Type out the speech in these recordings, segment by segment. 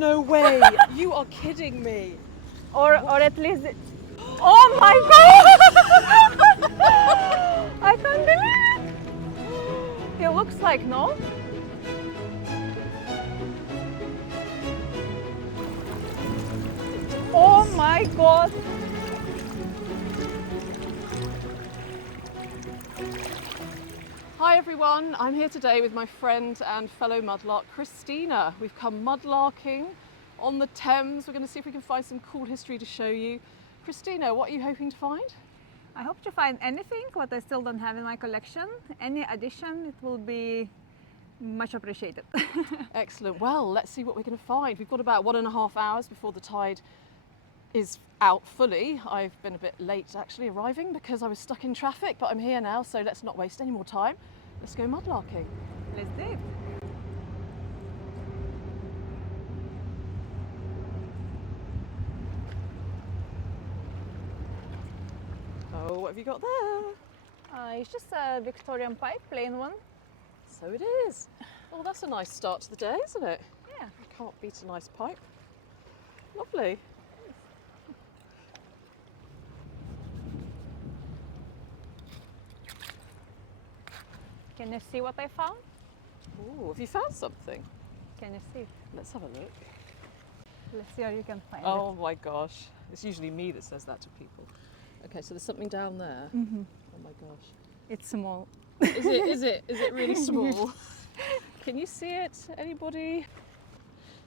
No way! You are kidding me! Or at least... Oh my god! I can't believe it! It looks like, no? Oh my god! Hi everyone, I'm here today with my friend and fellow mudlark Christina. We've come mudlarking on the Thames. We're going to see if we can find some cool history to show you. Christina, what are you hoping to find? I hope to find anything what I still don't have in my collection. Any addition, it will be much appreciated. Excellent. Well, let's see what we're going to find. We've got about 1.5 hours before the tide is out fully. I've been a bit late actually arriving because I was stuck in traffic, but I'm here now, so let's not waste any more time. Let's go mudlarking. Let's do it. Oh, what have you got there? It's just a Victorian pipe, plain one. So it is. Oh, that's a nice start to the day, isn't it? Yeah. You can't beat a nice pipe. Lovely. Can you see what I found? Oh, have you found something? Can you see? Let's have a look. Let's see how you can find Oh my gosh. It's usually me that says that to people. Okay, so there's something down there. Mm-hmm. Oh my gosh. It's small. Is it really small? Can you see it? Anybody?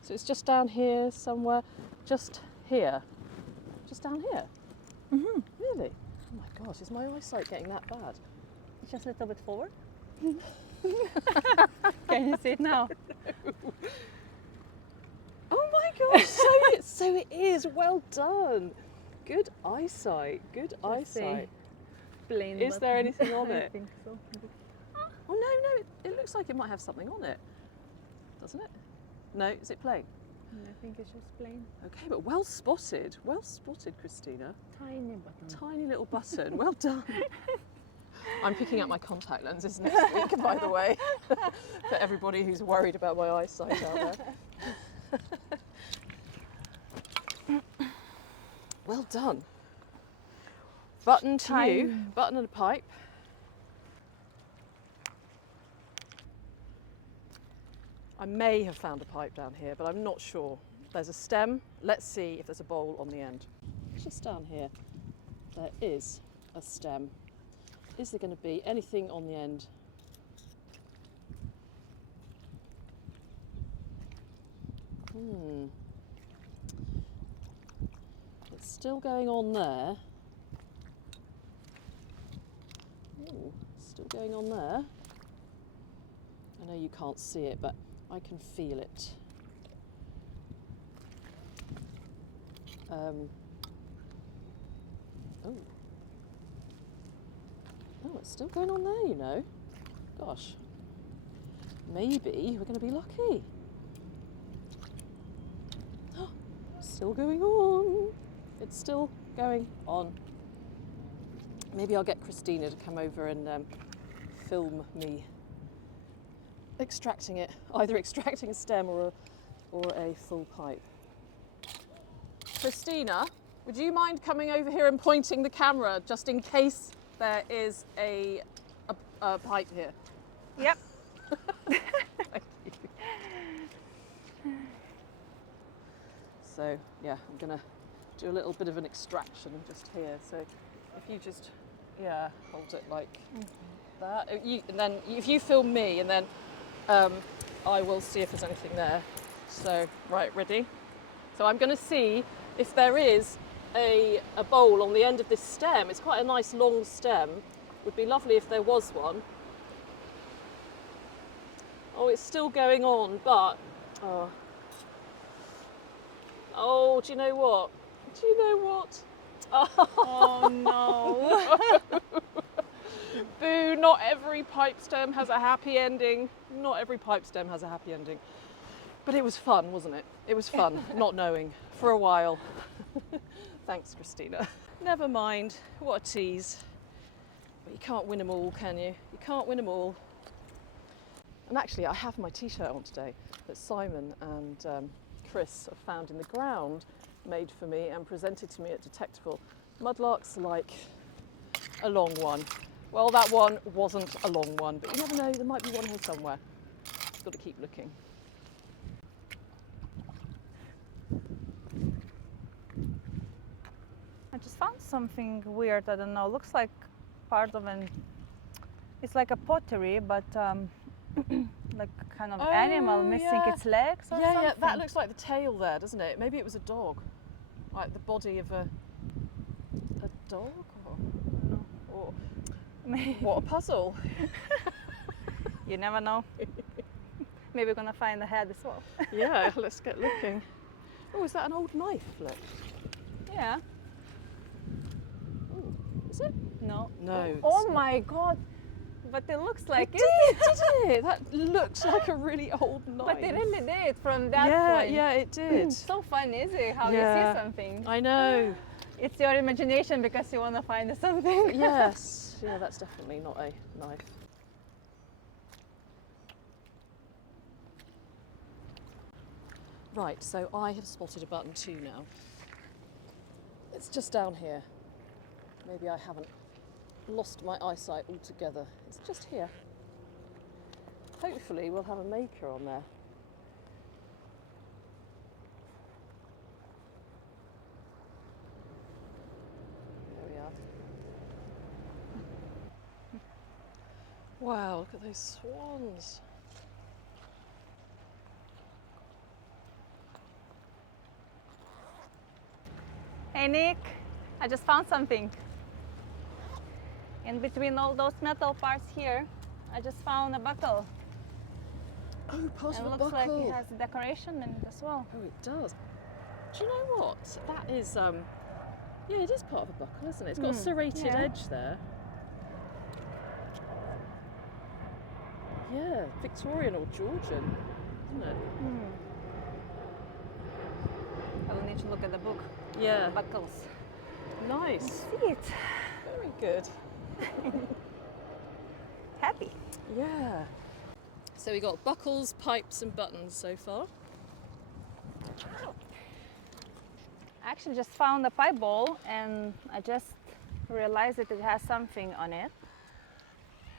So it's just down here somewhere. Just here. Just down here. Mm-hmm. Really? Oh my gosh, is my eyesight getting that bad? Just a little bit forward. Can you see it now? Oh my gosh, so it is. Well done. Good eyesight. Good eyesight. Plain. Is there anything on I it? think so. Oh no, it looks like it might have something on it. Doesn't it? No, is it plain? I think it's just plain. Okay, but well spotted. Well spotted, Christina. Tiny button. Tiny little button. Well done. I'm picking up my contact lenses next week, by the way, for everybody who's worried about my eyesight out there. Well done. Button to you. Button and a pipe. I may have found a pipe down here, but I'm not sure. There's a stem. Let's see if there's a bowl on the end. Just down here, there is a stem. Is there going to be anything on the end? It's still going on there. Ooh, still going on there. I know you can't see it, but I can feel it. Oh, it's still going on there, you know. Gosh, maybe we're going to be lucky. Oh, still going on. It's still going on. Maybe I'll get Christina to come over and film me extracting it, either extracting a stem or a full pipe. Christina, would you mind coming over here and pointing the camera just in case there is a pipe here? Yep. Thank you. So yeah, I'm gonna do a little bit of an extraction just here. So if you just hold it like that, and then if you film me, and then I will see if there's anything there. So right, ready? So I'm going to see if there is a bowl on the end of this stem. It's quite a nice long stem. Would be lovely if there was one. Oh, it's still going on, but oh, do you know what? Do you know what? Oh no. Boo, not every pipe stem has a happy ending. Not every pipe stem has a happy ending. But it was fun, wasn't it? It was fun, not knowing, for a while. Thanks, Christina. Never mind, what a tease. But you can't win them all, can you? You can't win them all. And actually, I have my t-shirt on today that Simon and Chris have found in the ground, made for me and presented to me at Detectable. Mudlarks like a long one. Well, that one wasn't a long one, but you never know, there might be one here somewhere. Just got to keep looking. I just found something weird. I don't know. Looks like part of an. It's like a pottery, but like kind of animal missing its legs or something. Yeah, that looks like the tail there, doesn't it? Maybe it was a dog, like the body of a dog, or what a puzzle. You never know. Maybe we're gonna find the head as well. Yeah, let's get looking. Oh, is that an old knife? Look. Yeah. Oh, is it? No. No. Oh my god. But it looks like it did, didn't it? That looks like a really old knife. But it really did from that point. Yeah, it did. So fun, is it? How you see something. I know. It's your imagination because you want to find something. Yes. Yeah, that's definitely not a knife. Right, so I have spotted a button too now. It's just down here. Maybe I haven't lost my eyesight altogether. It's just here. Hopefully we'll have a maker on there. There we are. Wow, look at those swans. Hey Nick, I just found something. In between all those metal parts here, I just found a buckle. Oh, part of a buckle. It looks like it has a decoration in it as well. Oh, it does. Do you know what? That is, yeah, it is part of a buckle, isn't it? It's got a serrated edge there. Yeah, Victorian or Georgian, isn't it? I will need to look at the book. Yeah. Buckles. Nice. See it. Very good. Happy. Yeah. So we got buckles, pipes and buttons so far. I actually just found a pipe bowl and I just realized that it has something on it.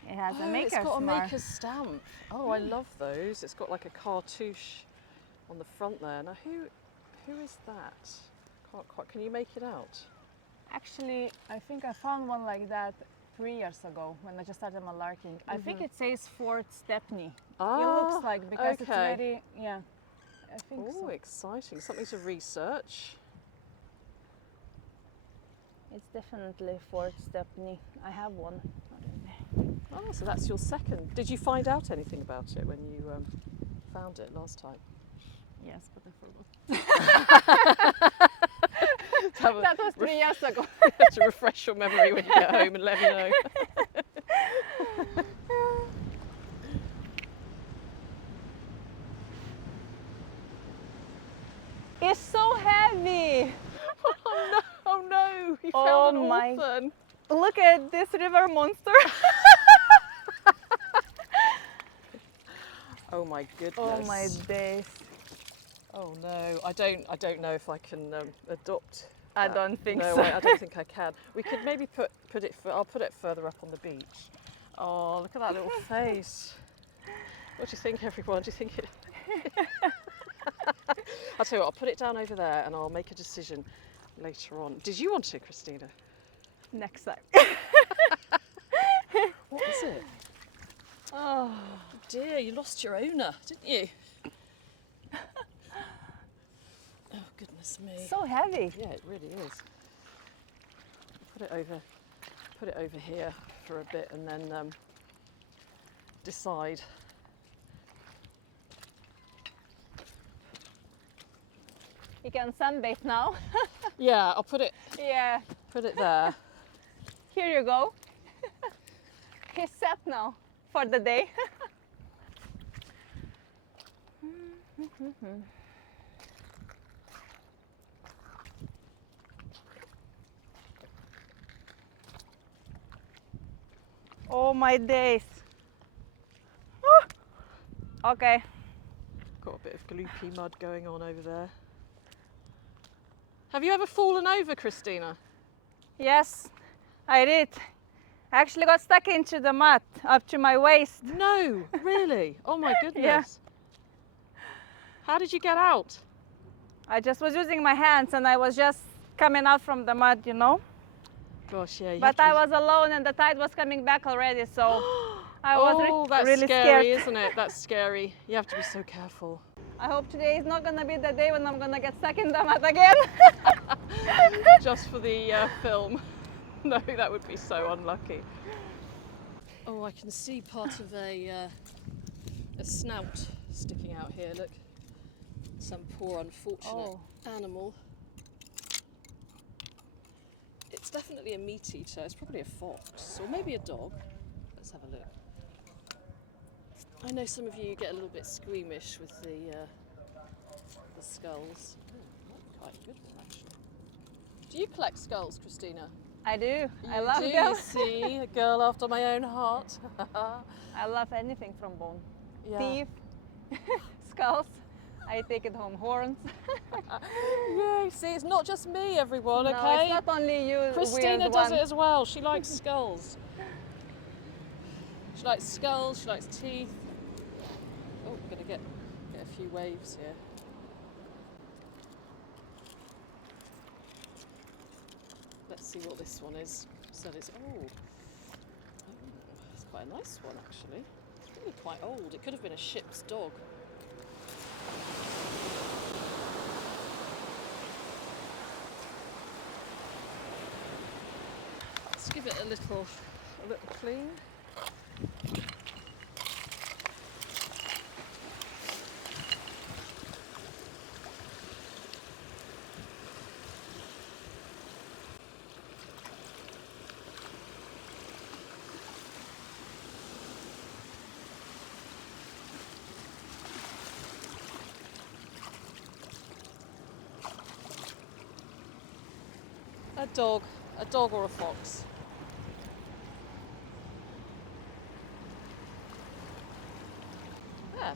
It has a maker's It's got a mark. maker's stamp. Oh, I love those. It's got like a cartouche on the front there. Now who is that? Can't quite, can you make it out? Actually, I think I found one like that 3 years ago when I just started mudlarking. I think it says Fort Stepney. Ah, it looks like because it's very, yeah, I think Oh, so. exciting. Something to research. It's definitely Fort Stepney. I have one. Oh, so that's your second. Did you find out anything about it when you found it last time? Yes, but I forgot. That was 3 years ago. You have to refresh your memory when you get home and let me know. It's so heavy. Oh no! You found an my! orphan. Look at this river monster. Oh my goodness! Oh my days! Oh no! I don't know if I can adopt. I don't think no, so. I don't think I can. We could maybe put it. I'll put it further up on the beach. Oh, look at that little face. What do you think, everyone? Do you think it? I'll tell you what. I'll put it down over there, and I'll make a decision later on. Did you want to, Christina? Next time. What is it? Oh dear, you lost your owner, didn't you? Oh goodness me. So heavy. Yeah, it really is. Put it over here for a bit and then decide. You can sunbathe now. Yeah, I'll put it Yeah. there. Here you go. He's set now for the day. Oh my days. Okay. Got a bit of gloopy mud going on over there. Have you ever fallen over, Christina? Yes, I did. I actually got stuck into the mud up to my waist. No, really? Oh my goodness. Yeah. How did you get out? I just was using my hands and I was just coming out from the mud, you know. Gosh, yeah. But I was alone and the tide was coming back already, so I was that's really scary, scared. isn't it? That's scary. You have to be so careful. I hope today is not gonna be the day when I'm gonna get stuck in the mud again. Just for the film. No, that would be so unlucky. Oh, I can see part of a snout sticking out here. Look, some poor unfortunate animal. It's definitely a meat eater. It's probably a fox or maybe a dog. Let's have a look. I know some of you get a little bit squeamish with the skulls. Oh, quite a good one actually. Do you collect skulls, Christina? I do. I You love do, them. you see, a girl after my own heart. I love anything from bone. Yeah. Teeth, skulls. I take it home. Horns. Yeah, you see, it's not just me, everyone, No, okay? it's not only you. Christina weird does one. it as well. She likes skulls. She likes skulls, she likes teeth. Oh, we're going to get a few waves here. Let's see what this one is. So it's, it's quite a nice one actually. It's really quite old. It could have been a ship's dog. Let's give it a little clean. A dog or a fox. Yeah,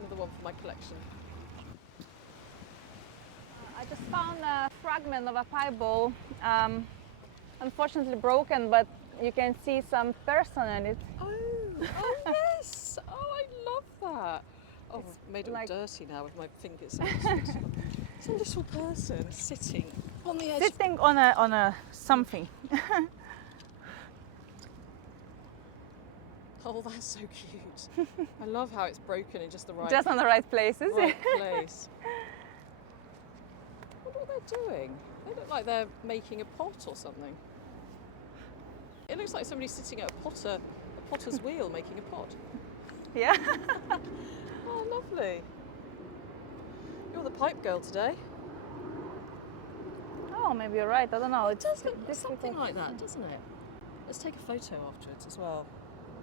another one for my collection. I just found a fragment of a pipe bowl, unfortunately broken, but you can see some person in it. Oh yes! Oh, I love that. Oh, I've made it all like- dirty now with my fingers. It's a little person sitting on the edge. Sitting on a something. Oh, that's so cute. I love how it's broken in just the right, Just on the right places. right place. I wonder what they're doing. They look like they're making a pot or something. It looks like somebody's sitting at a potter's wheel making a pot. Yeah. Oh, lovely. You're the pipe girl today. Oh, maybe you're right. I don't know. It does look difficult. something like that, doesn't it? Let's take a photo afterwards as well.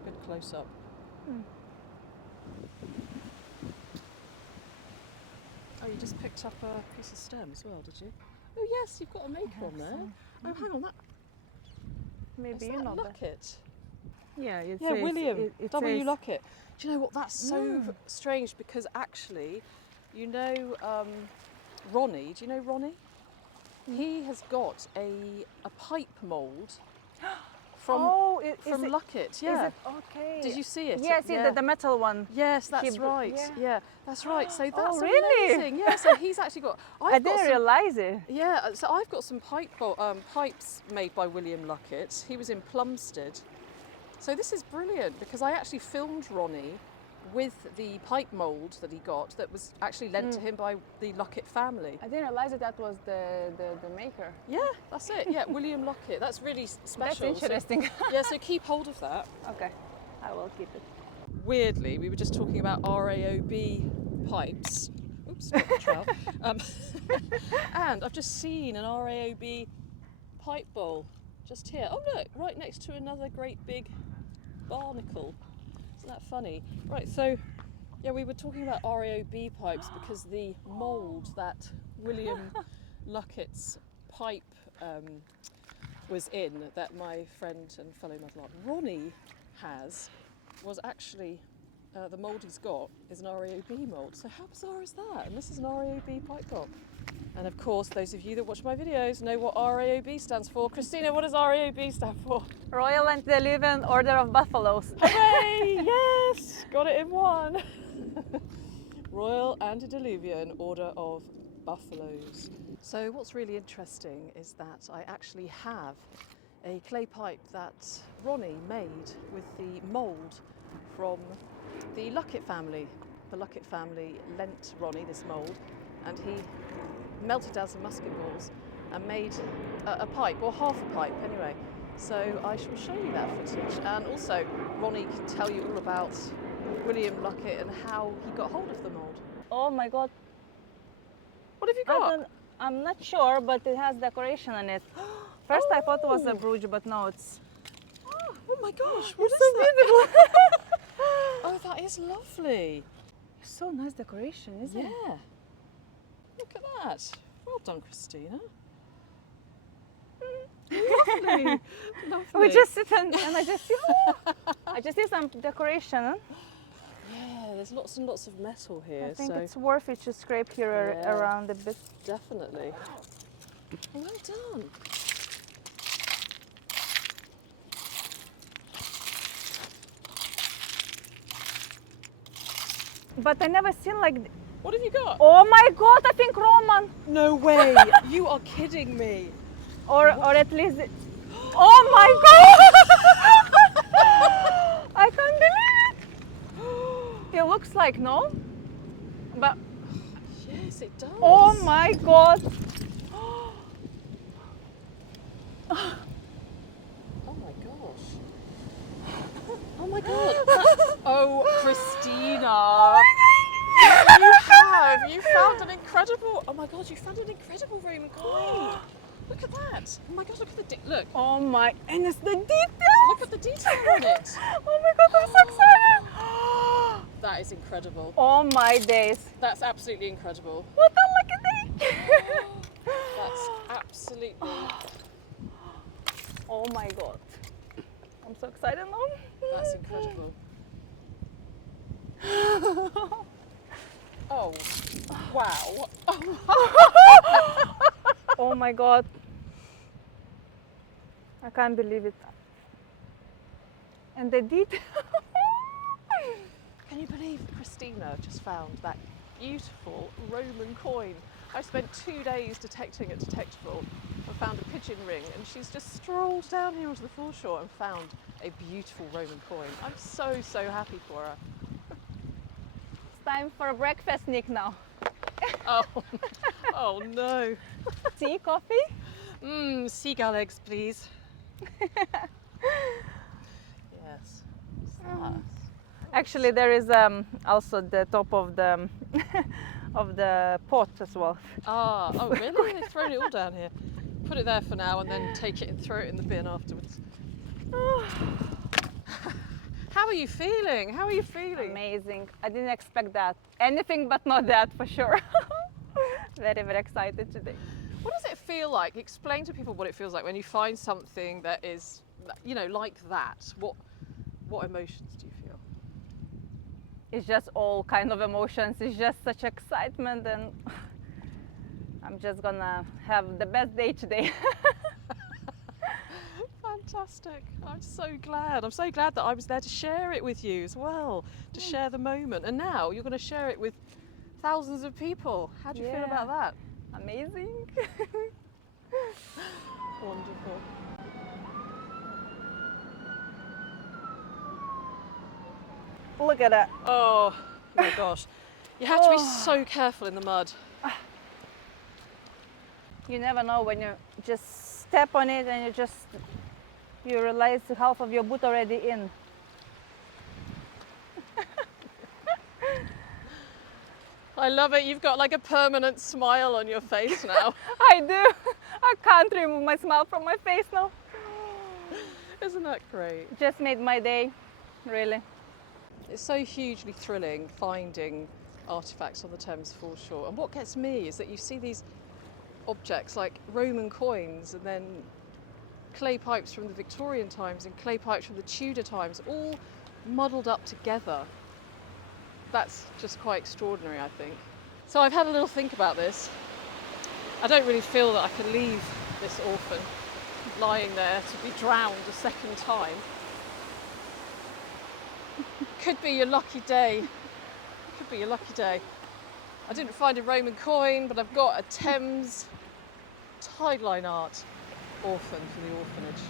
Good close up. Oh, you just picked up a piece of stem as well, did you? Oh yes, you've got a maker on there. Oh, hang on, that. Maybe Is you that know that. Lockett? Yeah, it Yeah, says, William. it W. says- Lockett. Do you know what? That's so strange because actually, you know, Ronnie. Do you know Ronnie? He has got a pipe mould from is it, Lockett. is Yeah. it okay? Did you see it? Yeah, see Yeah. the metal one. Yes, that's He- right. yeah. Yeah, that's right. So that's really? amazing. Yeah. So he's actually got. I I've got didn't some, realize it. Yeah. So I've got some pipes made by William Lockett. He was in Plumstead. So this is brilliant because I actually filmed Ronnie with the pipe mould that he got that was actually lent to him by the Lockett family. I didn't realize that was the maker. Yeah, that's it. Yeah, William Lockett. That's really special. That's interesting. So, yeah, so keep hold of that. Okay, I will keep it. Weirdly, we were just talking about RAOB pipes. Oops, got the trowel. And I've just seen an RAOB pipe bowl just here. Oh look, right next to another great big barnacle. Isn't that funny? Right, so yeah, we were talking about RAOB pipes because the mould that William Luckett's pipe was in, that my friend and fellow mudlark Ronnie has, was actually the mould he's got is an RAOB mould. So how bizarre is that? And this is an RAOB pipe block. And of course, those of you that watch my videos know what RAOB stands for. Christina, what does RAOB stand for? Royal Antediluvian Order of Buffaloes. Hooray! Yes! Got it in one. Royal Antediluvian Order of Buffaloes. So what's really interesting is that I actually have a clay pipe that Ronnie made with the mould from the Luckett family. The Luckett family lent Ronnie this mould, and he melted down some musket balls and made a pipe, or half a pipe anyway. So I shall show you that footage, and also Ronnie can tell you all about William Luckett and how he got hold of the mould. Oh my god. What have you got? I'm not sure, but it has decoration on it. First I thought it was a brooch, but no, it's... Oh my gosh, what It's is so that? beautiful. Oh, that is lovely. It's so nice decoration, isn't it? Yeah. Look at that. Well done, Christina. Lovely. Lovely. We just sit and I just see, I just see some decoration. Huh? Yeah, there's lots and lots of metal here. I think so it's worth it to scrape here Yeah. around a bit. definitely. Well done. But I never seen like... What have you got? Oh my god, I think Roman! No way. You are kidding me. Or at least... Oh my god! I can't believe it! It looks like, no? But... Yes, it does. Oh my god! Oh my gosh. Oh my god. Oh, Christina. You found an incredible, oh my god, you found an incredible Roman coin. Look at that. Oh my god, look at the, look. Oh my, and it's the detail! Look at the detail on it. Oh my god, I'm so excited! That is incredible. Oh my days. That's absolutely incredible. What a lucky day! That's absolutely, Oh my god. I'm so excited now. that's incredible. Oh, wow. Oh my god. I can't believe it. And the detail. Can you believe Christina just found that beautiful Roman coin? I spent 2 days detecting at Detectable and found a pigeon ring, and she's just strolled down here onto the foreshore and found a beautiful Roman coin. I'm so, so happy for her. It's time for breakfast, Nick, now. Oh, oh no. Tea, coffee? Seagull eggs, please. Yes. What's that? Actually, there is also the top of the of the pot as well. Ah, oh really? They've thrown it all down here. Put it there for now and then take it and throw it in the bin afterwards. How are you feeling? How are you feeling? Amazing. I didn't expect that. Anything but not that, for sure. Very, very excited today. What does it feel like? Explain to people what it feels like when you find something that is, you know, like that. What emotions do you feel? It's just all kind of emotions. It's just such excitement, and I'm just gonna have the best day today. Fantastic. I'm so glad. I'm so glad that I was there to share it with you as well, to share the moment. And now you're going to share it with thousands of people. How do you feel about that? Amazing. Wonderful. Look at that. Oh my gosh. You have to be so careful in the mud. You never know when you just step on it and you realize half of your boot already in. I love it. You've got like a permanent smile on your face now. I do. I can't remove my smile from my face now. Isn't that great? Just made my day, really. It's so hugely thrilling finding artifacts on the Thames foreshore. And what gets me is that you see these objects like Roman coins and then clay pipes from the Victorian times and clay pipes from the Tudor times, all muddled up together that's just quite extraordinary, I think. So I've had a little think about this. I don't really feel that I can leave this orphan lying there to be drowned a second time. Could be your lucky day. Could be your lucky day. I didn't find a Roman coin, but I've got a Thames tidelineart orphan for the orphanage.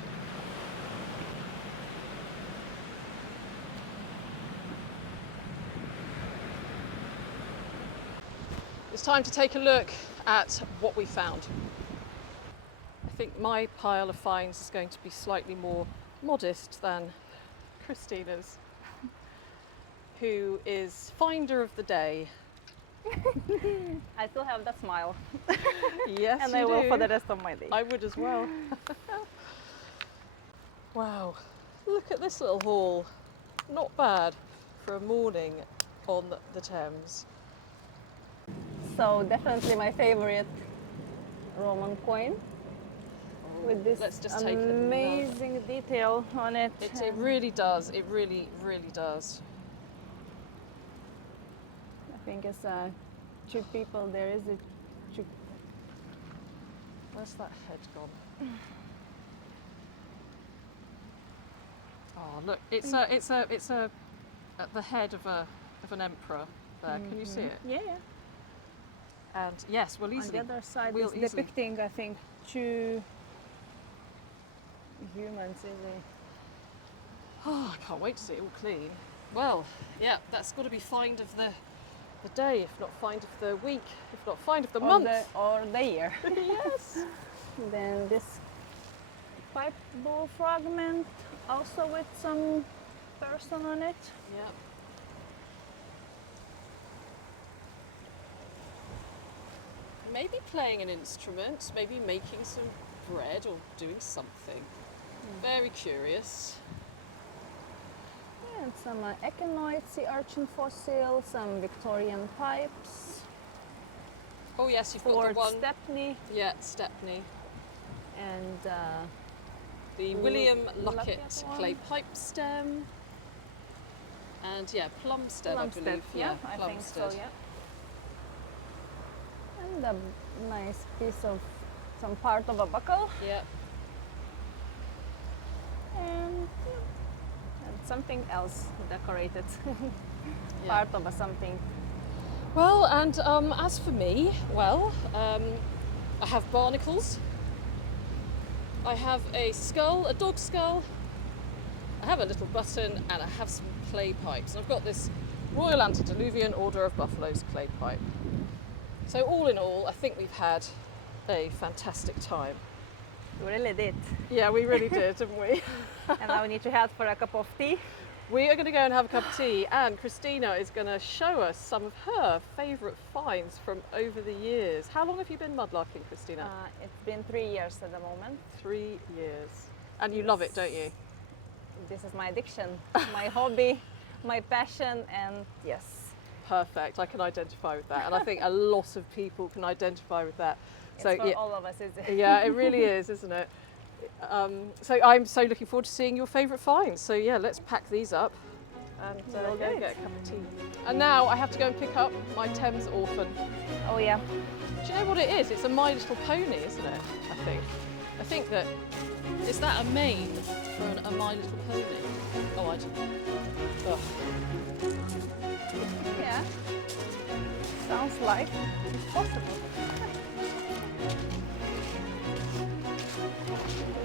It's time to take a look at what we found. I think my pile of finds is going to be slightly more modest than Christina's, who is finder of the day. I still have that smile. Yes, and you I will do. for the rest of my day. I would as well. Wow, look at this little haul. Not bad for a morning on the Thames. So definitely my favorite Roman coin with this Let's just take amazing detail on it. It really does. It really, really does. I think it's two people. There is a two. Where's that head gone? Oh, look! It's at the head of an emperor. There, can you see it? Yeah, yeah. And yes, we'll easily. On the other side, we'll it's easily- depicting, I think, two humans. Oh, I can't wait to see it all clean. Well, yeah, that's got to be find of the day, if not find of the week, if not find of the month. Or the year. Yes. Then this pipe bowl fragment, also with some person on it. Yeah. Maybe playing an instrument, maybe making some bread or doing something. Very curious. And some echinoid sea urchin fossil, some Victorian pipes. Oh yes, you've got Ford the one. Stepney Yeah, Stepney. and The William Luckett Luckett one. clay pipe stem. And yeah, Plumstead, I Plumstead, believe. yeah, I think so, Plumstead. yeah. And a nice piece of some part of a buckle Yeah. and something else decorated. Yeah. Part of a something. Well, and as for me, well, I have barnacles. I have a skull, a dog skull. I have a little button, and I have some clay pipes. And I've got this Royal Antediluvian Order of Buffaloes clay pipe. So all in all, I think we've had a fantastic time. You really did. Yeah, we really did, didn't we? And now we need to head for a cup of tea. We are going to go and have a cup of tea, and Christina is going to show us some of her favourite finds from over the years. How long have you been mudlarking, Christina? It's been 3 years at the moment. 3 years. And you love it, don't you? This is my addiction, my hobby, my passion, and yes. Perfect. I can identify with that, and I think a lot of people can identify with that. It's So for yeah, all of us, is it? yeah, it really is, isn't it? So I'm so looking forward to seeing your favourite finds. So yeah, let's pack these up and Well, go good. get a cup of tea. And now I have to go and pick up my Thames orphan. Oh yeah. Do you know what it is? It's a My Little Pony, isn't it? I think that is that a mane for a My Little Pony? Oh, I don't know. Ugh. Yeah. Sounds like it's possible.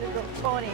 A little pony.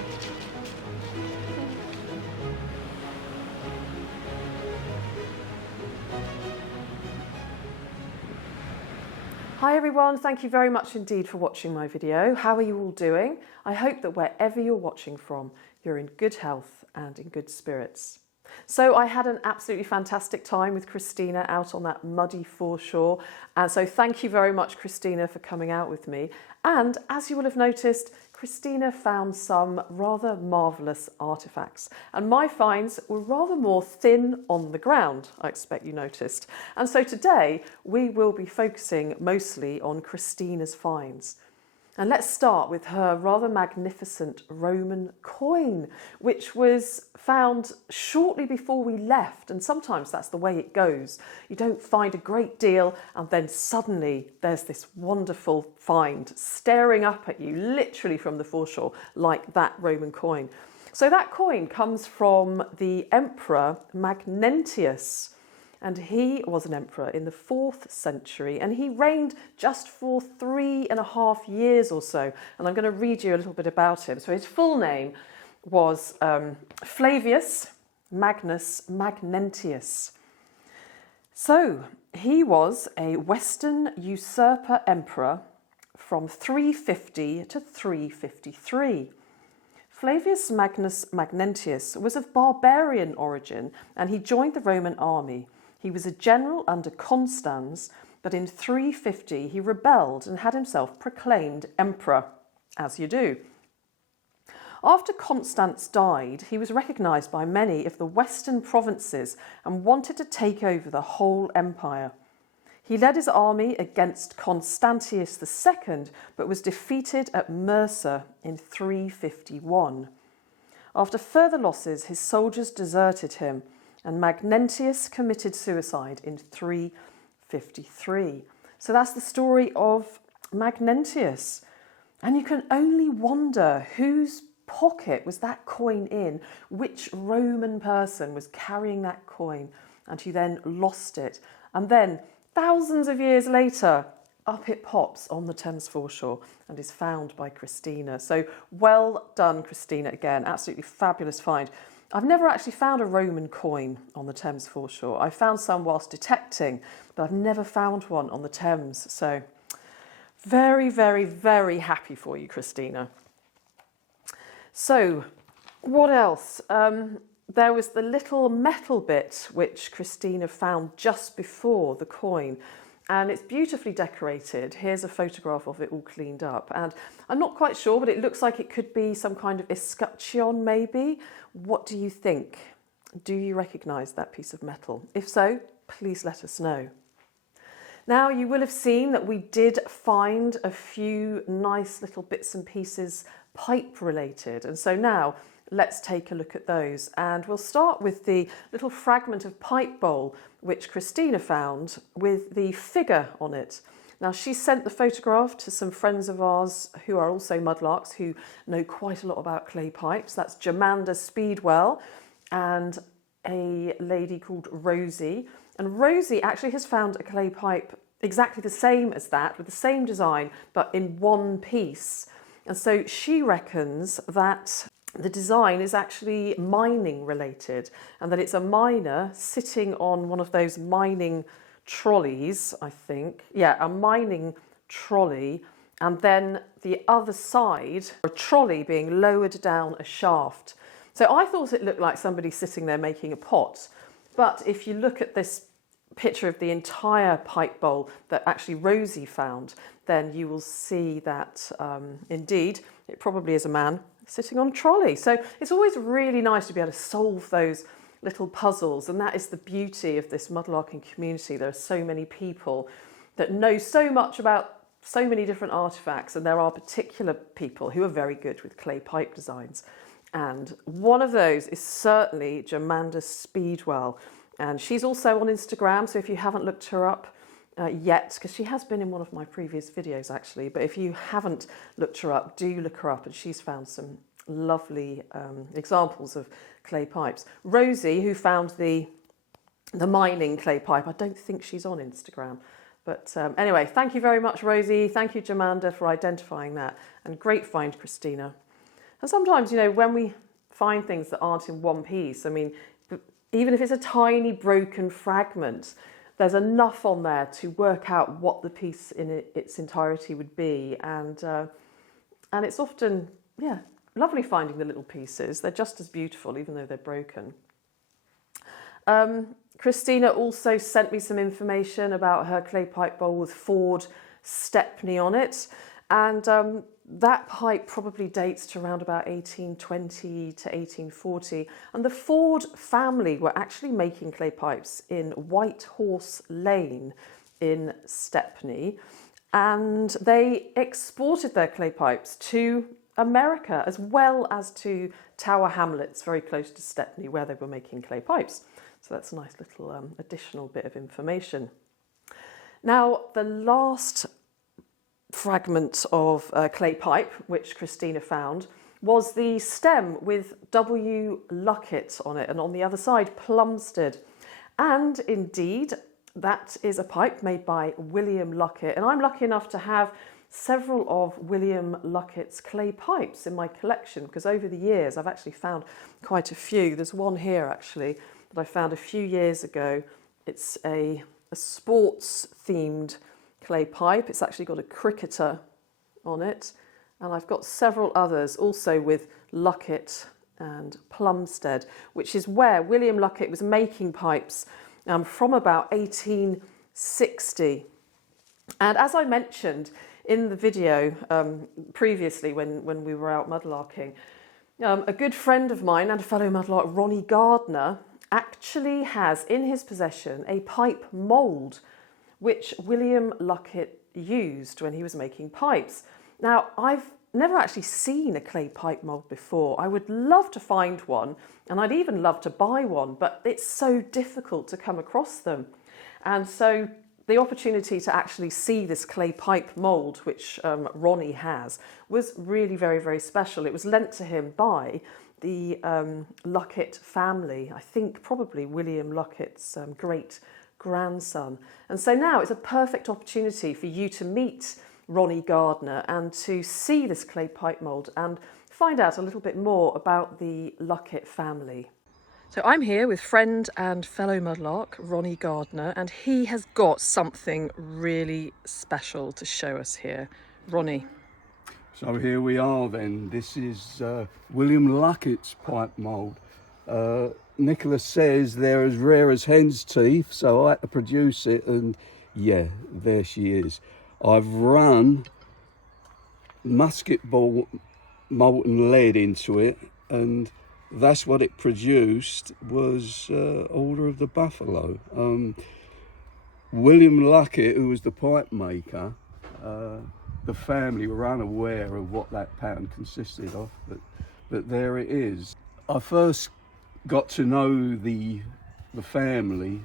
Hi everyone, thank you very much indeed for watching my video. How are you all doing? I hope that wherever you're watching from, you're in good health and in good spirits. So I had an absolutely fantastic time with Christina out on that muddy foreshore. And so thank you very much, Christina, for coming out with me. And as you will have noticed, Christina found some rather marvellous artefacts. And my finds were rather more thin on the ground, I expect you noticed. And so today we will be focusing mostly on Christina's finds. And let's start with her rather magnificent Roman coin, which was found shortly before we left. And sometimes that's the way it goes. You don't find a great deal, and then suddenly there's this wonderful find staring up at you, literally from the foreshore, like that Roman coin. So that coin comes from the Emperor Magnentius. And he was an emperor in the 4th century, and he reigned just for 3.5 years or so. And I'm going to read you a little bit about him. So his full name was Flavius Magnus Magnentius. So he was a Western usurper emperor from 350 to 353. Flavius Magnus Magnentius was of barbarian origin, and he joined the Roman army. He was a general under Constans, but in 350 he rebelled and had himself proclaimed emperor, as you do. After Constans died, he was recognised by many of the western provinces and wanted to take over the whole empire. He led his army against Constantius II, but was defeated at Mursa in 351. After further losses, his soldiers deserted him, and Magnentius committed suicide in 353. So that's the story of Magnentius. And you can only wonder whose pocket was that coin in, which Roman person was carrying that coin and who then lost it. And then thousands of years later, up it pops on the Thames foreshore and is found by Christina. So well done, Christina, again. Absolutely fabulous find. I've never actually found a Roman coin on the Thames foreshore. I found some whilst detecting, but I've never found one on the Thames. So very, very, very happy for you, Christina. So what else? There was the little metal bit which Christina found just before the coin, and it's beautifully decorated. Here's a photograph of it all cleaned up, and I'm not quite sure, but it looks like it could be some kind of escutcheon maybe. What do you think? Do you recognise that piece of metal? If so, please let us know. Now, you will have seen that we did find a few nice little bits and pieces pipe related, and so now let's take a look at those. And we'll start with the little fragment of pipe bowl which Christina found with the figure on it. Now, she sent the photograph to some friends of ours who are also mudlarks, who know quite a lot about clay pipes. That's Jamanda Speedwell and a lady called Rosie. And Rosie actually has found a clay pipe exactly the same as that, with the same design, but in one piece. And so she reckons that the design is actually mining related, and that it's a miner sitting on one of those mining trolleys, I think. Yeah, a mining trolley, and then the other side, a trolley being lowered down a shaft. So I thought it looked like somebody sitting there making a pot, but if you look at this picture of the entire pipe bowl that actually Rosie found, then you will see that indeed it probably is a man sitting on a trolley. So it's always really nice to be able to solve those little puzzles, and that is the beauty of this mudlarking community. There are so many people that know so much about so many different artifacts, and there are particular people who are very good with clay pipe designs. And one of those is certainly Jamanda Speedwell, and she's also on Instagram, so if you haven't looked her up yet, because she has been in one of my previous videos actually, but if you haven't looked her up, do look her up, and she's found some lovely examples of clay pipes. Rosie, who found the mining clay pipe, I don't think she's on Instagram, but anyway, thank you very much, Rosie. Thank you, Jamanda, for identifying that, and great find, Christina. And sometimes, you know, when we find things that aren't in one piece, I mean, even if it's a tiny broken fragment, there's enough on there to work out what the piece in its entirety would be, and it's often, yeah, lovely finding the little pieces. They're just as beautiful, even though they're broken. Christina also sent me some information about her clay pipe bowl with Ford Stepney on it, and that pipe probably dates to around about 1820 to 1840. And the Ford family were actually making clay pipes in White Horse Lane in Stepney. and they exported their clay pipes to America as well as to Tower Hamlets, very close to Stepney, where they were making clay pipes. So that's a nice little additional bit of information. Now, the last fragment of clay pipe, which Christina found, was the stem with W. Luckett on it, and on the other side, Plumstead. And indeed, that is a pipe made by William Luckett, and I'm lucky enough to have several of William Luckett's clay pipes in my collection, because over the years I've actually found quite a few. There's one here actually that I found a few years ago. It's a sports themed clay pipe. It's actually got a cricketer on it, and I've got several others also with Luckett and Plumstead, which is where William Luckett was making pipes from about 1860. And as I mentioned in the video previously when we were out mudlarking, a good friend of mine and a fellow mudlark, Ronnie Gardner, actually has in his possession a pipe mould which William Luckett used when he was making pipes. Now, I've never actually seen a clay pipe mould before. I would love to find one, and I'd even love to buy one, but it's so difficult to come across them. And so the opportunity to actually see this clay pipe mould, which Ronnie has, was really very, very special. It was lent to him by the Luckett family, I think probably William Luckett's great-grandson. And so now it's a perfect opportunity for you to meet Ronnie Gardner and to see this clay pipe mould and find out a little bit more about the Luckett family. So I'm here with friend and fellow mudlark, Ronnie Gardner, and he has got something really special to show us here. Ronnie. So here we are then. This is William Luckett's pipe mould. Nicola says they're as rare as hen's teeth, so I had to produce it, and yeah, there she is. I've run musket ball molten lead into it, and that's what it produced, was Order of the Buffalo. William Luckett, who was the pipe maker, the family were unaware of what that pattern consisted of, but there it is. I first got to know the family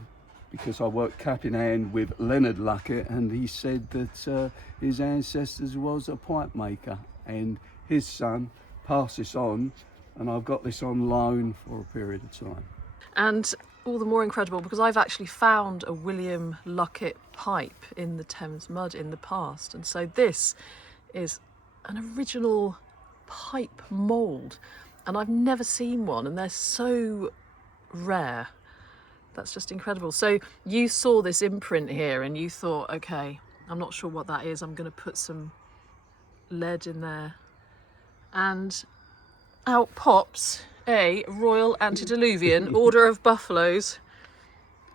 because I worked cap in hand with Leonard Luckett, and he said that his ancestors was a pipe maker, and his son passed this on, and I've got this on loan for a period of time. And all the more incredible because I've actually found a William Luckett pipe in the Thames mud in the past, and so this is an original pipe mould, and I've never seen one, and they're so rare. That's just incredible. So you saw this imprint here and you thought, okay, I'm not sure what that is, I'm going to put some lead in there, and out pops a Royal Antediluvian Order of Buffaloes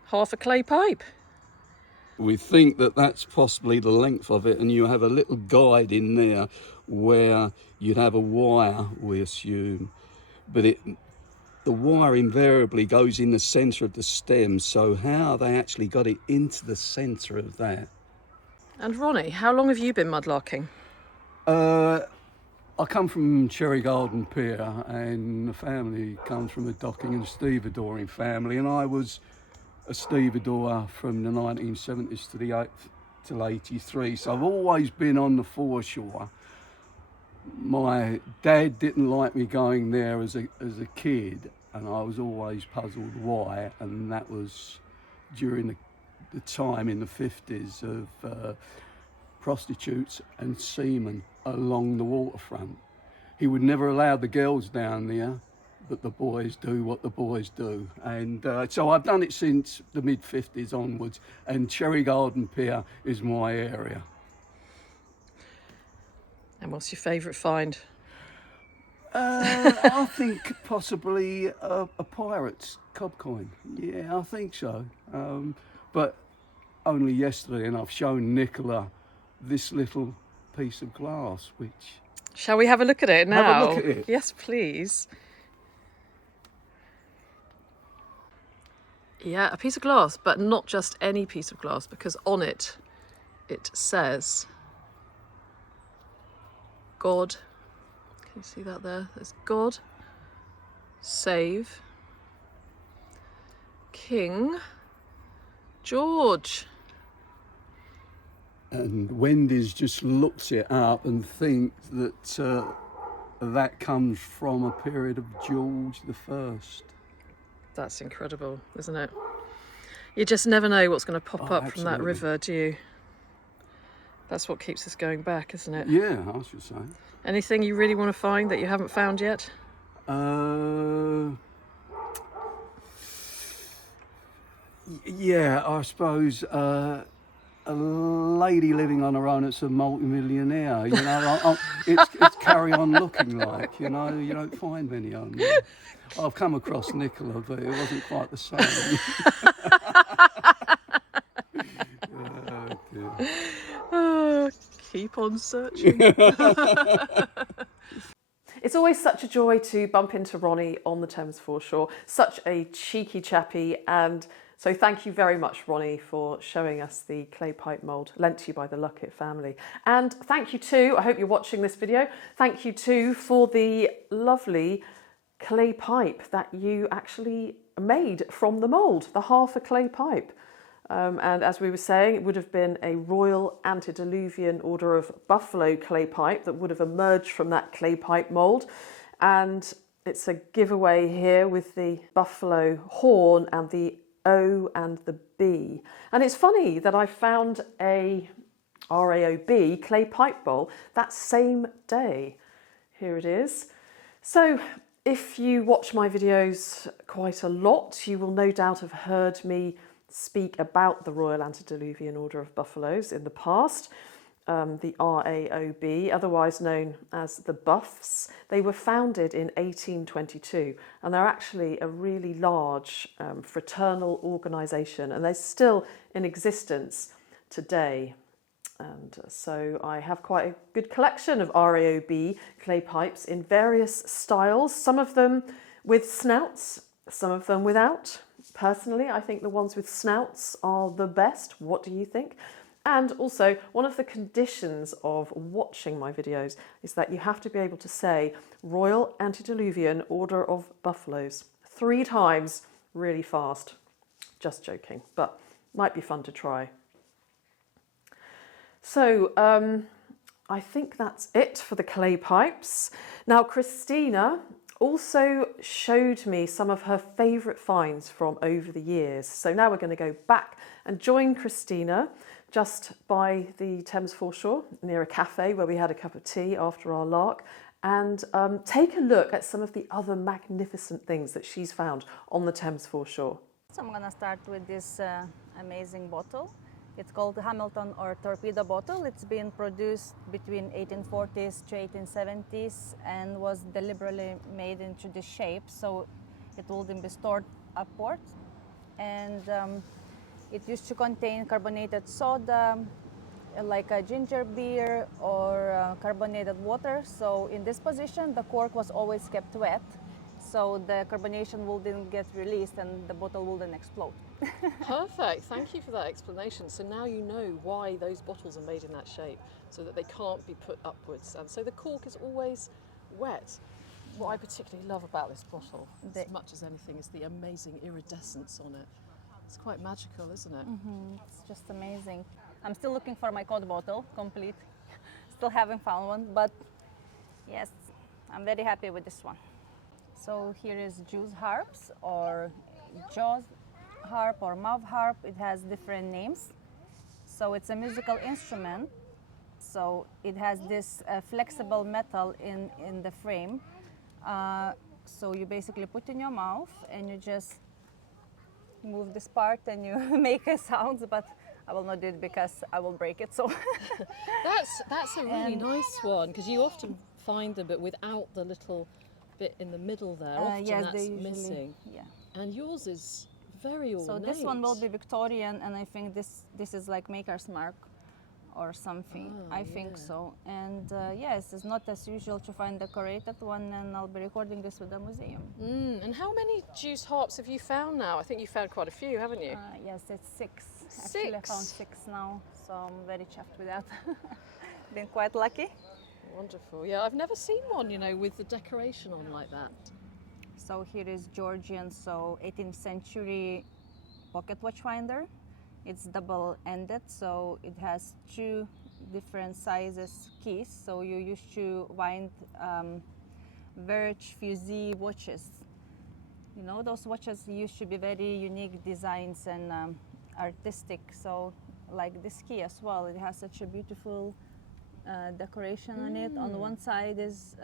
half a clay pipe. We think that that's possibly the length of it, and you have a little guide in there where you'd have a wire, we assume, but the wire invariably goes in the centre of the stem, so how they actually got it into the centre of that. And Ronnie, how long have you been mudlarking? I come from Cherry Garden Pier, and the family comes from a docking and stevedoring family, and I was a stevedore from the 1970s to the till 83, so I've always been on the foreshore. My dad didn't like me going there as a kid, and I was always puzzled why, and that was during the time in the 50s of prostitutes and seamen along the waterfront. He would never allow the girls down there, but the boys do what the boys do. And so I've done it since the mid-50s onwards, and Cherry Garden Pier is my area. And what's your favourite find? I think possibly a pirate's cob coin. Yeah, I think so. But only yesterday, and I've shown Nicola this little piece of glass, which... Shall we have a look at it now? Have a look at it. Yes, please. Yeah, a piece of glass, but not just any piece of glass, because on it, it says God. Can you see that there? There's God, save, King George. And Wendy's just looked it up and thinks that that comes from a period of George I. That's incredible, isn't it? You just never know what's going to pop up from that absolutely. river, do you? That's what keeps us going back, isn't it? Yeah, I should say. Anything you really want to find that you haven't found yet? Yeah, I suppose a lady living on her own that's a multi-millionaire. You know, it's carry on looking like. You know, you don't find many on there. I've come across Nicola, but it wasn't quite the same. Oh, dear. Oh, keep on searching. It's always such a joy to bump into Ronnie on the Thames foreshore. Such a cheeky chappy, and so thank you very much, Ronnie, for showing us the clay pipe mould lent to you by the Luckett family. And thank you too, I hope you're watching this video, thank you too for the lovely clay pipe that you actually made from the mould, the half a clay pipe. And as we were saying, it would have been a Royal Antediluvian Order of Buffalo clay pipe that would have emerged from that clay pipe mould. And it's a giveaway here with the buffalo horn and the O and the B. And it's funny that I found a RAOB clay pipe bowl that same day. Here it is. So if you watch my videos quite a lot, you will no doubt have heard me speak about the Royal Antediluvian Order of Buffaloes in the past, the RAOB, otherwise known as the Buffs. They were founded in 1822 and they're actually a really large fraternal organisation, and they're still in existence today. And so I have quite a good collection of RAOB clay pipes in various styles, some of them with snouts, some of them without. Personally, I think the ones with snouts are the best. What do you think? And also, one of the conditions of watching my videos is that you have to be able to say Royal Antediluvian Order of Buffaloes 3 times really fast. Just joking, but might be fun to try. So, I think that's it for the clay pipes. Now, Christina also showed me some of her favourite finds from over the years. So now we're going to go back and join Christina just by the Thames foreshore near a cafe where we had a cup of tea after our lark, and take a look at some of the other magnificent things that she's found on the Thames foreshore. So I'm gonna start with this amazing bottle. It's called the Hamilton or torpedo bottle. It's been produced between 1840s to 1870s and was deliberately made into this shape so it wouldn't be stored upward. And it used to contain carbonated soda, like a ginger beer or carbonated water. So in this position, the cork was always kept wet, so the carbonation wouldn't get released and the bottle wouldn't explode. Perfect, thank you for that explanation. So now you know why those bottles are made in that shape, so that they can't be put upwards. And so the cork is always wet. What I particularly love about this bottle, as much as anything, is the amazing iridescence on it. It's quite magical, isn't it? Mm-hmm. It's just amazing. I'm still looking for my cod bottle, complete. Still haven't found one, but yes, I'm very happy with this one. So here is Jew's harps, or Jaw's harp, or mouth harp. It has different names. So it's a musical instrument. So it has this flexible metal in the frame. So you basically put in your mouth and you just move this part and you make a sound, but I will not do it because I will break it. So that's a really nice one, because you often find them but without the little bit in the middle there. Often yes, that's usually, missing. Yeah. And yours is very ornate. So this one will be Victorian, and I think this is like Maker's Mark or something. I think so. And yes, it's not as usual to find decorated one, and I'll be recording this with the museum. And how many Jew's harps have you found now? I think you found quite a few, haven't you? Yes, it's 6. Actually, I found 6 now, so I'm very chuffed with that. Been quite lucky. Wonderful. Yeah, I've never seen one, you know, with the decoration on like that. So here is Georgian, so 18th century pocket watchfinder. It's double-ended, so it has two different sizes keys. So you used to wind Verge Fusee watches. You know, those watches used to be very unique designs and artistic. So like this key as well, it has such a beautiful decoration on it. On one side is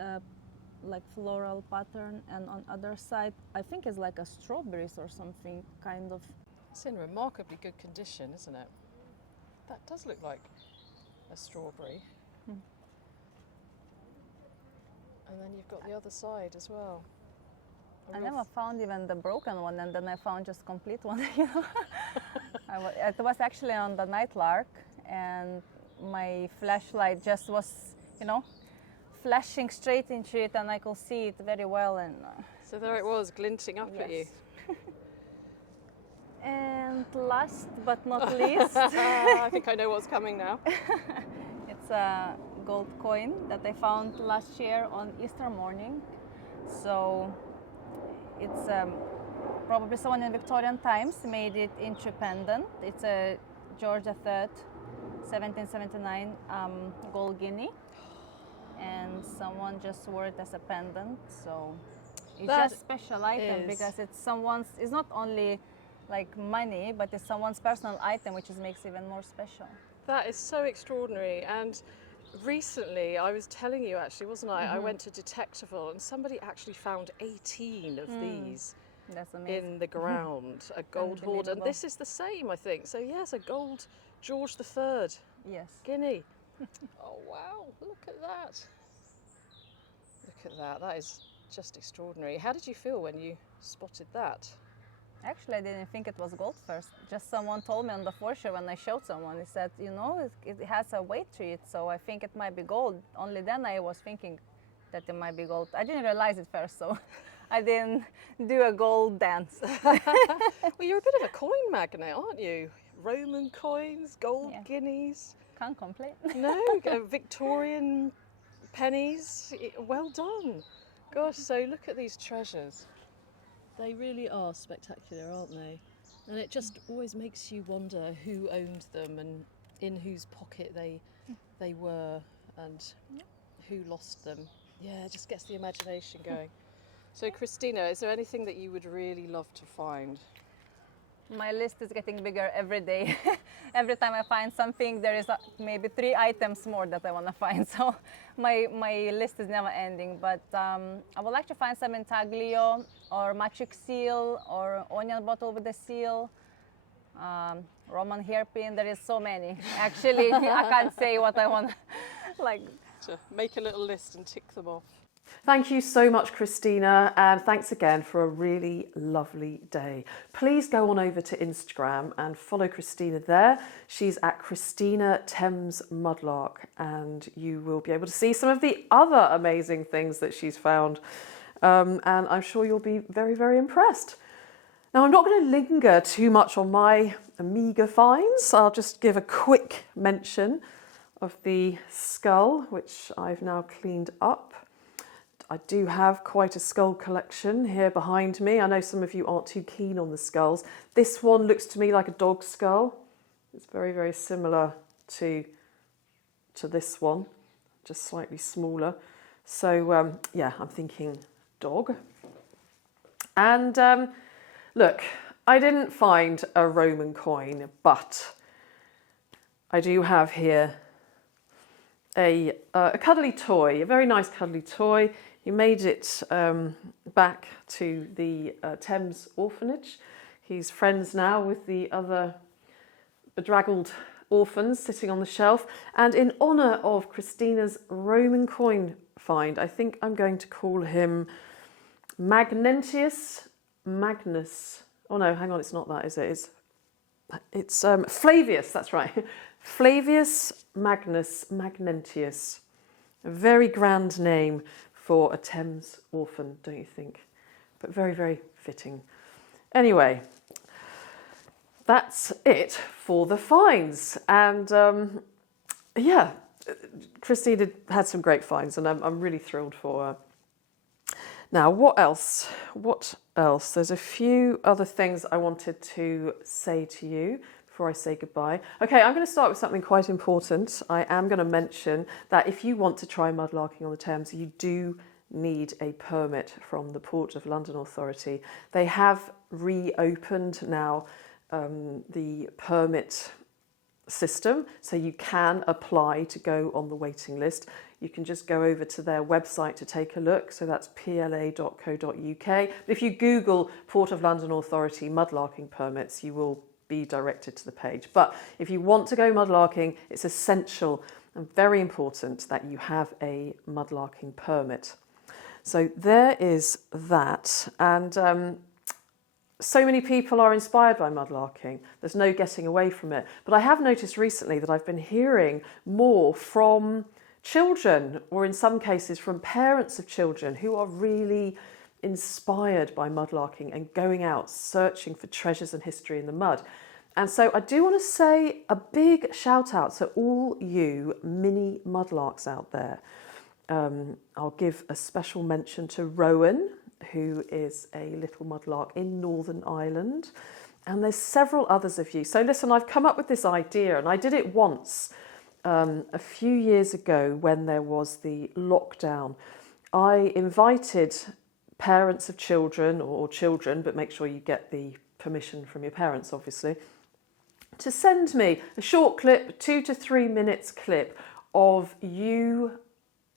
like floral pattern, and on other side I think it's like a strawberries or something kind of. It's in remarkably good condition, isn't it? That does look like a strawberry. And then you've got the other side as well. I never found even the broken one, and then I found just complete one. You know, it was actually on the Nightlark, and my flashlight just was, you know, flashing straight into it, and I could see it very well. And so there it was, glinting up at you. And last but not least, I think I know what's coming now. it's a gold coin that I found last year on Easter morning. So it's probably someone in Victorian times made it into pendant. It's a George III, 1779 gold Guinea, and someone just wore it as a pendant. So it's just a special item because it's someone's. It's not only like money, but it's someone's personal item, which makes it even more special. That is so extraordinary. And recently, I was telling you actually, wasn't I? I went to Detectival and somebody actually found 18 of these. That's amazing. In the ground, a gold hoard. And this is the same, I think. So yes, a gold George III. Yes. Guinea. Oh wow, look at that. Look at that, that is just extraordinary. How did you feel when you spotted that? Actually, I didn't think it was gold first. Just someone told me on the foreshore when I showed someone. He said, you know, it has a weight to it, so I think it might be gold. Only then I was thinking that it might be gold. I didn't realize it first, so I didn't do a gold dance. Well, you're a bit of a coin magnet, aren't you? Roman coins, gold guineas. Can't complain. No, Victorian pennies. Well done. Gosh, so look at these treasures. They really are spectacular, aren't they? And it just always makes you wonder who owned them and in whose pocket they were and who lost them. Yeah, it just gets the imagination going. So Christina, is there anything that you would really love to find? My list is getting bigger every day. Every time I find something, there is maybe 3 items more that I want to find. So my list is never ending. But I would like to find some intaglio or magic seal or onion bottle with a seal, Roman hairpin. There is so many. Actually, I can't say what I want. Like to make a little list and tick them off. Thank you so much, Christina, and thanks again for a really lovely day. Please go on over to Instagram and follow Christina there. She's at Kristina Thames Mudlark, and you will be able to see some of the other amazing things that she's found, and I'm sure you'll be very, very impressed. Now, I'm not going to linger too much on my meagre finds. I'll just give a quick mention of the skull, which I've now cleaned up. I do have quite a skull collection here behind me. I know some of you aren't too keen on the skulls. This one looks to me like a dog skull. It's very, very similar to this one, just slightly smaller. So yeah, I'm thinking dog. And look, I didn't find a Roman coin, but I do have here a cuddly toy, a very nice cuddly toy. He made it back to the Thames orphanage. He's friends now with the other bedraggled orphans sitting on the shelf. And in honour of Christina's Roman coin find, I think I'm going to call him Magnentius Magnus. Oh no, hang on, it's not that, is it? It's Flavius, that's right. Flavius Magnus Magnentius. A very grand name for a Thames orphan, don't you think? But very, very fitting. Anyway, that's it for the finds. And yeah, Christina had some great finds, and I'm really thrilled for her. Now, what else? What else? There's a few other things I wanted to say to you before I say goodbye. Okay, I'm going to start with something quite important. I am going to mention that if you want to try mudlarking on the Thames, you do need a permit from the Port of London Authority. They have reopened now the permit system, so you can apply to go on the waiting list. You can just go over to their website to take a look, so that's pla.co.uk. But if you Google Port of London Authority mudlarking permits, you will be directed to the page. But if you want to go mudlarking, it's essential and very important that you have a mudlarking permit. So there is that, and so many people are inspired by mudlarking. There's no getting away from it. But I have noticed recently that I've been hearing more from children, or in some cases from parents of children, who are really inspired by mudlarking and going out searching for treasures and history in the mud. And so I do want to say a big shout out to all you mini mudlarks out there. I'll give a special mention to Rowan, who is a little mudlark in Northern Ireland. And there's several others of you. So listen, I've come up with this idea, and I did it once a few years ago when there was the lockdown. I invited parents of children, or children, but make sure you get the permission from your parents, obviously, to send me a short clip, 2 to 3 minutes clip of you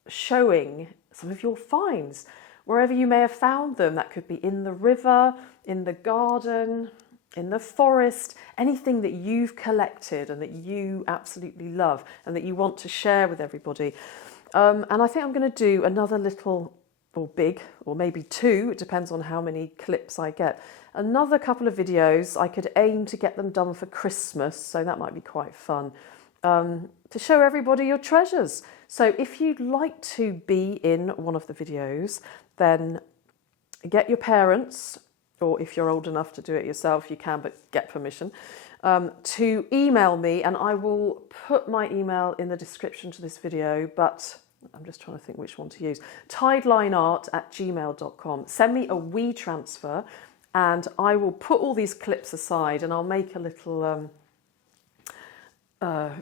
showing some of your finds, wherever you may have found them. That could be in the river, in the garden, in the forest, anything that you've collected and that you absolutely love and that you want to share with everybody. And I think I'm going to do another little, or big, or maybe 2, it depends on how many clips I get. Another couple of videos. I could aim to get them done for Christmas, so that might be quite fun, to show everybody your treasures. So if you'd like to be in one of the videos, then get your parents, or if you're old enough to do it yourself, you can, but get permission, to email me, and I will put my email in the description to this video, but I'm just trying to think which one to use. tidelineart@gmail.com. Send me a wetransfer, and I will put all these clips aside, and I'll make a little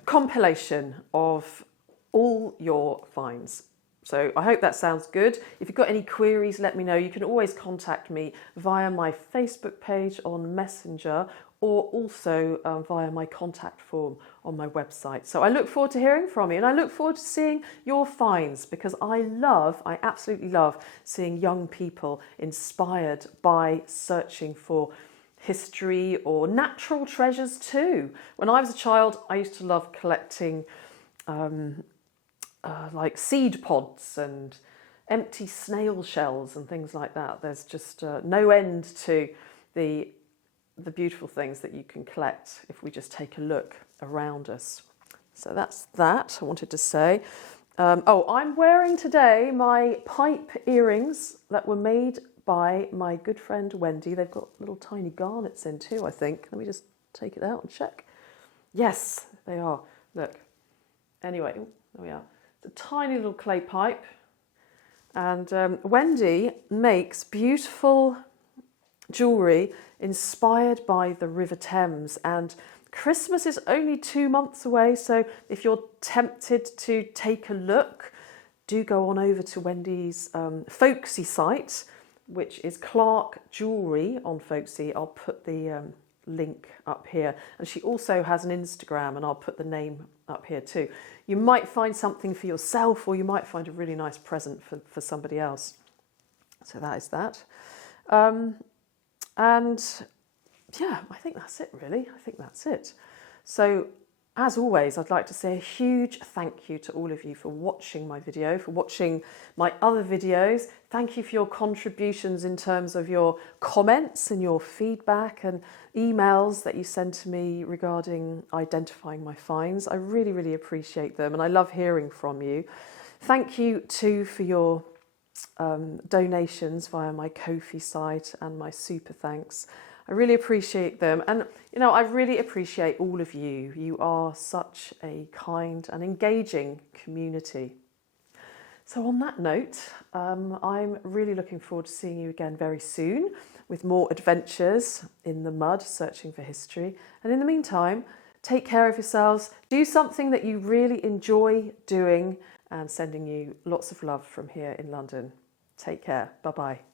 compilation of all your finds. So I hope that sounds good. If you've got any queries, let me know. You can always contact me via my Facebook page on Messenger, or also via my contact form on my website. So I look forward to hearing from you, and I look forward to seeing your finds, because I absolutely love seeing young people inspired by searching for history or natural treasures too. When I was a child, I used to love collecting like seed pods and empty snail shells and things like that. There's just no end to the beautiful things that you can collect if we just take a look around us. So that's that I wanted to say. I'm wearing today my pipe earrings that were made by my good friend Wendy. They've got little tiny garnets in too, I think. Let me just take it out and check. Yes, they are. Look. Anyway, there we are. It's a tiny little clay pipe. And Wendy makes beautiful jewellery inspired by the River Thames. And Christmas is only 2 months away, so if you're tempted to take a look, do go on over to Wendy's Folksy site, which is Clark Jewellery on Folksy. I'll put the link up here. And she also has an Instagram, and I'll put the name up here too. You might find something for yourself, or you might find a really nice present for somebody else. So that is that. And yeah, I think that's it really. I think that's it. So as always, I'd like to say a huge thank you to all of you for watching my video, for watching my other videos. Thank you for your contributions in terms of your comments and your feedback and emails that you send to me regarding identifying my finds. I really, really appreciate them, and I love hearing from you. Thank you too for your donations via my Ko-fi site and my super thanks. I I really appreciate them. And, you know, I really appreciate all of you. You are such a kind and engaging community. So on that note, I'm really looking forward to seeing you again very soon with more adventures in the mud, searching for history. And in the meantime, take care of yourselves, do something that you really enjoy doing, and sending you lots of love from here in London. Take care. Bye-bye.